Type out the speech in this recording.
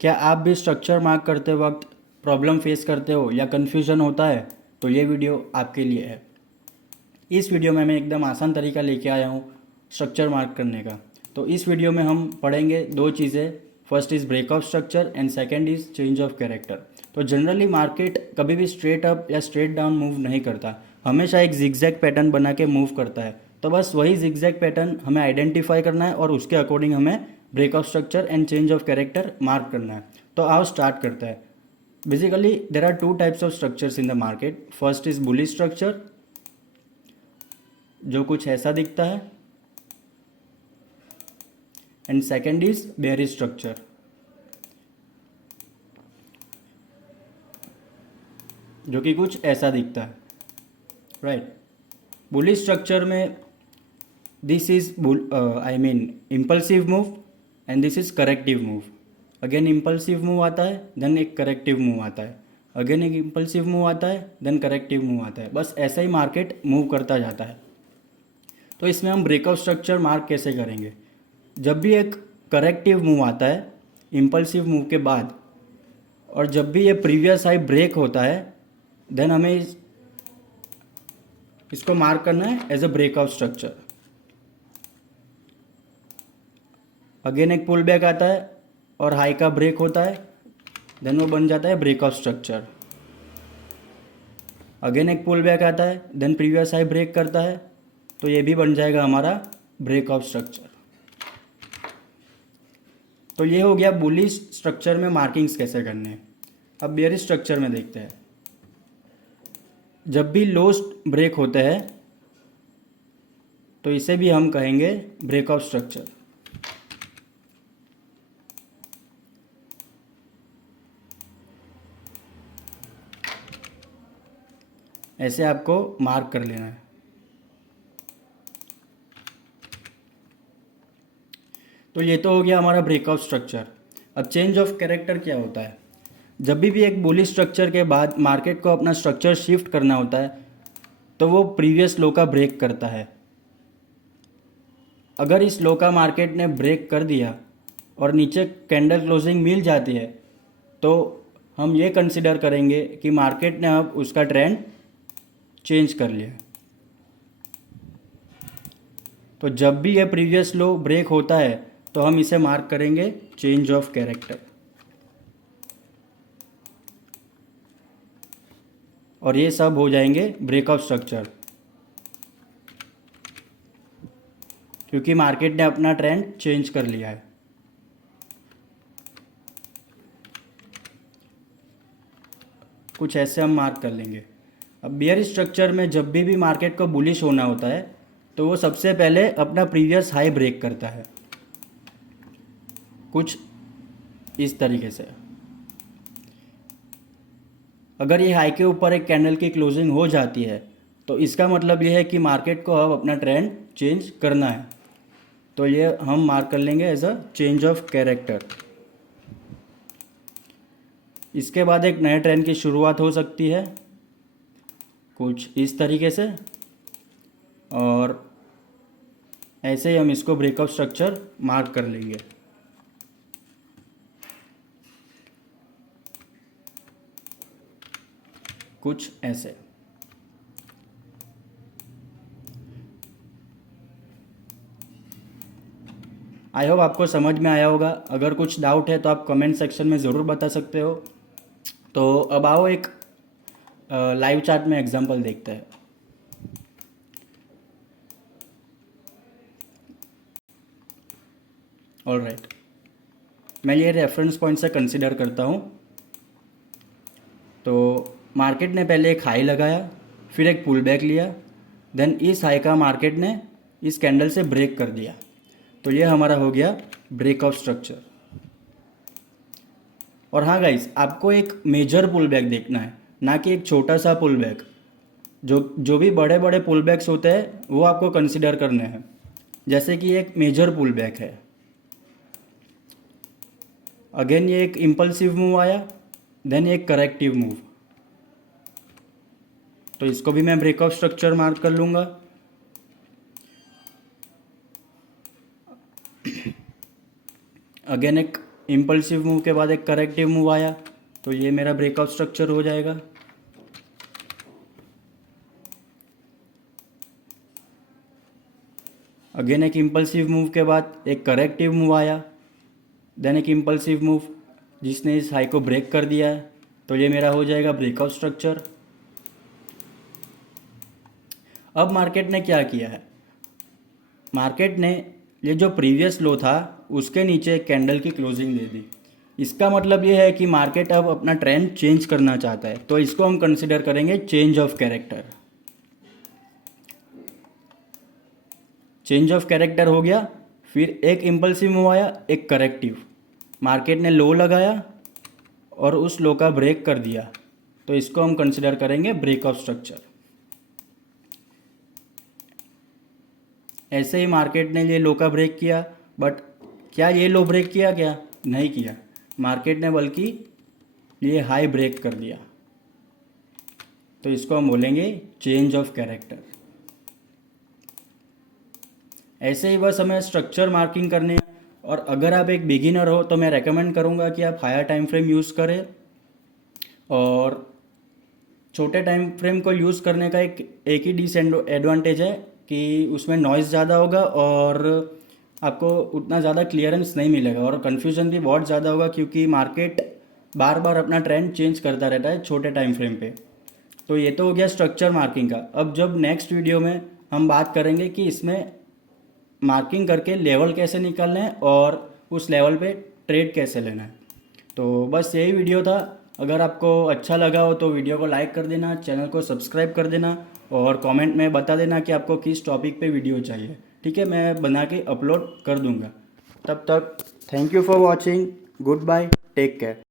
क्या आप भी स्ट्रक्चर मार्क करते वक्त प्रॉब्लम फेस करते हो या कन्फ्यूज़न होता है? तो ये वीडियो आपके लिए है। इस वीडियो में मैं एकदम आसान तरीका लेके आया हूँ स्ट्रक्चर मार्क करने का। तो इस वीडियो में हम पढ़ेंगे दो चीज़ें। First is break of structure and second is change of character. तो जनरली मार्केट कभी भी स्ट्रेट अप या स्ट्रेट डाउन मूव नहीं करता, हमेशा एक जिगजैग पैटर्न बना के मूव करता है। तो बस वही जिगजैग पैटर्न हमें आइडेंटिफाई करना है और उसके अकॉर्डिंग हमें break of structure and change of character mark करना है। तो आओ स्टार्ट करते हैं। Basically there are two types of structures in the market. First is bullish structure, जो कुछ ऐसा दिखता है, and second is bearish structure, जो कि कुछ ऐसा दिखता है। राइट। बुलिश स्ट्रक्चर में this is I mean impulsive move and this is corrective move. Again impulsive move आता है, देन एक करेक्टिव मूव आता है, अगेन एक इम्पल्सिव मूव आता है, देन करेक्टिव मूव आता है। बस ऐसा ही मार्केट मूव करता जाता है। तो इसमें हम ब्रेकआउट स्ट्रक्चर मार्क कैसे करेंगे? जब भी एक करेक्टिव मूव आता है इम्पल्सिव मूव के बाद, और जब भी ये प्रीवियस हाई ब्रेक होता है, देन हमें इसको मार्क करना है as a breakout structure. Again एक पुल बैक आता है और हाई का ब्रेक होता है, देन वो बन जाता है ब्रेकआउट स्ट्रक्चर। अगेन एक पुल बैक आता है, देन प्रीवियस हाई ब्रेक करता है, तो ये भी बन जाएगा हमारा ब्रेकआउट स्ट्रक्चर। तो ये हो गया बुलिश स्ट्रक्चर में मार्किंग्स कैसे करने हैं। अब बेयरिश स्ट्रक्चर में देखते हैं। जब भी लो ब्रेक होते हैं तो इसे भी हम कहेंगे ब्रेकआउट स्ट्रक्चर। ऐसे आपको मार्क कर लेना है। तो ये तो हो गया हमारा ब्रेकआउट स्ट्रक्चर। अब चेंज ऑफ कैरेक्टर क्या होता है? जब भी एक बुलिश स्ट्रक्चर के बाद मार्केट को अपना स्ट्रक्चर शिफ्ट करना होता है, तो वो प्रीवियस लो का ब्रेक करता है। अगर इस लो का मार्केट ने ब्रेक कर दिया और नीचे कैंडल क्लोजिंग मिल जाती है, तो हम ये कंसिडर करेंगे कि मार्केट ने अब उसका ट्रेंड चेंज कर लिया। तो जब भी ये प्रीवियस लो ब्रेक होता है तो हम इसे मार्क करेंगे चेंज ऑफ कैरेक्टर, और ये सब हो जाएंगे ब्रेकआउट स्ट्रक्चर, क्योंकि मार्केट ने अपना ट्रेंड चेंज कर लिया है। कुछ ऐसे हम मार्क कर लेंगे। अब बेयरिश स्ट्रक्चर में जब भी मार्केट को बुलिश होना होता है, तो वो सबसे पहले अपना प्रीवियस हाई ब्रेक करता है, कुछ इस तरीके से। अगर ये हाई के ऊपर एक कैंडल की क्लोजिंग हो जाती है, तो इसका मतलब ये है कि मार्केट को अब अपना ट्रेंड चेंज करना है। तो ये हम मार्क कर लेंगे as a change of character. इसके बाद एक नए ट्रेंड की शुरुआत हो सकती है, कुछ इस तरीके से, और ऐसे ही हम इसको ब्रेकआउट स्ट्रक्चर मार्क कर लेंगे। कुछ ऐसे। आई होप आपको समझ में आया होगा। अगर कुछ डाउट है तो आप कमेंट सेक्शन में ज़रूर बता सकते हो। तो अब आओ एक लाइव चार्ट में एग्जांपल देखते हैं। ऑल राइट, मैं ये रेफरेंस पॉइंट से कंसिडर करता हूँ। तो मार्केट ने पहले एक हाई लगाया, फिर एक पुल बैक लिया, देन इस हाई का मार्केट ने इस कैंडल से ब्रेक कर दिया। तो ये हमारा हो गया ब्रेकआउट स्ट्रक्चर। और हाँ गाइस, आपको एक मेजर पुल बैक देखना है, ना कि एक छोटा सा पुल बैक। जो जो भी बड़े बड़े पुल बैक्स होते हैं वो आपको कंसिडर करने हैं। जैसे कि एक मेजर पुल बैक है, अगेन ये एक इम्पल्सिव मूव आया, देन एक करेक्टिव मूव, तो इसको भी मैं ब्रेकआउट स्ट्रक्चर मार्क कर लूँगा। अगेन एक इम्पल्सिव मूव के बाद एक करेक्टिव मूव आया तो ये मेरा ब्रेकआउट स्ट्रक्चर हो जाएगा। अगेन एक इम्पल्सिव मूव के बाद एक करेक्टिव मूव आया, देन एक इम्पल्सिव मूव जिसने इस हाई को ब्रेक कर दिया है तो ये मेरा हो जाएगा ब्रेकआउट स्ट्रक्चर। अब मार्केट ने क्या किया है, मार्केट ने ये जो प्रीवियस लो था उसके नीचे एक कैंडल की क्लोजिंग दे दी। इसका मतलब ये है कि मार्केट अब अपना ट्रेंड चेंज करना चाहता है, तो इसको हम कंसिडर करेंगे change of character. Change of character हो गया, फिर एक इम्पल्सिव मूव आया, एक करेक्टिव। मार्केट ने लो लगाया और उस लो का ब्रेक कर दिया, तो इसको हम कंसिडर करेंगे ब्रेकआउट स्ट्रक्चर। ऐसे ही मार्केट ने ये लो का ब्रेक किया, बट क्या ये लो ब्रेक किया क्या? नहीं किया। मार्केट ने बल्कि ये हाई ब्रेक कर दिया, तो इसको हम बोलेंगे चेंज ऑफ कैरेक्टर। ऐसे ही बस हमें स्ट्रक्चर मार्किंग करने हैं, और अगर आप एक बिगिनर हो तो मैं रेकमेंड करूँगा कि आप हायर टाइम फ्रेम यूज़ करें। और छोटे टाइम फ्रेम को यूज़ करने का एक ही डिसएडवांटेज है कि उसमें नॉइज़ ज़्यादा होगा और आपको उतना ज़्यादा क्लियरेंस नहीं मिलेगा और कन्फ्यूज़न भी बहुत ज़्यादा होगा, क्योंकि मार्केट बार बार अपना ट्रेंड चेंज करता रहता है छोटे टाइम फ्रेम पे। तो ये तो हो गया स्ट्रक्चर मार्किंग का। अब जब नेक्स्ट वीडियो में हम बात करेंगे कि इसमें मार्किंग करके लेवल कैसे निकालना है और उस लेवल पे ट्रेड कैसे लेना है। तो बस यही वीडियो था। अगर आपको अच्छा लगा हो तो वीडियो को लाइक कर देना, चैनल को सब्सक्राइब कर देना और कमेंट में बता देना कि आपको किस टॉपिक पे वीडियो चाहिए। ठीक है, मैं बना के अपलोड कर दूंगा। तब तक thank you for watching, goodbye, take care.